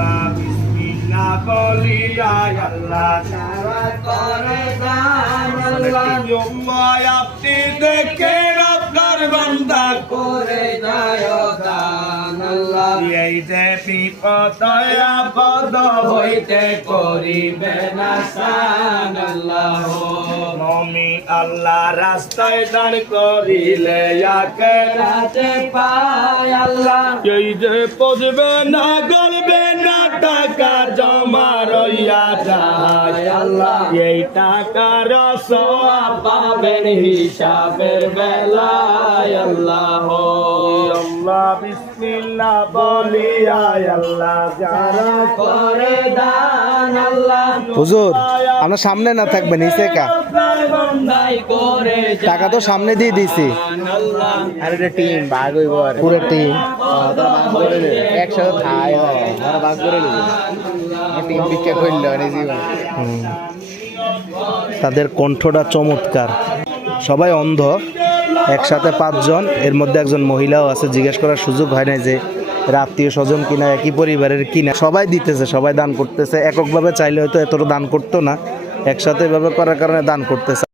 আল্লাহ বিসমিল্লাহ বলিয়া আল্লাহ যারা করে দান আল্লাহ আপনি দেখেন আপনার বান্দা দান আল্লাহ। এই বিপদ আপদ হইতে করিবে না সান আল্লাহ। মমি আল্লাহ রাস্তায় দাঁড় করিলে আকে রাতে পায় আল্লাহ। এই যে পদবে না, গলবে না, টাকা জমা রইয়া যায় আল্লাহ। এই টাকার সওয়াব পাবেন হিসাবের বেলায় আল্লাহ। বিসমিল্লাহ বলিয়া আল্লাহ যারা করে দান আল্লাহ হুজুর আমরা সামনে না থাকবে নিচে কা। টাকা তো সামনে দিয়ে দিছি। আর এটা টিম ভাগ হইব আর। পুরো টিম। তারা ভাগ করে নেবে একসাথে থাই তারা ভাগ করে নেবে টিম বিক্রি করল তাদের কণ্ঠটা চমৎকার। সবাই অন্ধ। একসাথে পাঁচজন, এর মধ্যে একজন মহিলাও আছে, জিজ্ঞেস করার সুযোগ হয় না যে আত্মীয় স্বজন কিনা, একই পরিবারের কিনা। সবাই দিতেছে, সবাই দান করতেছে। এককভাবে চাইলে হয়তো এতটা দান করতো না, একসাথে এভাবে করার কারণে দান করতেছে।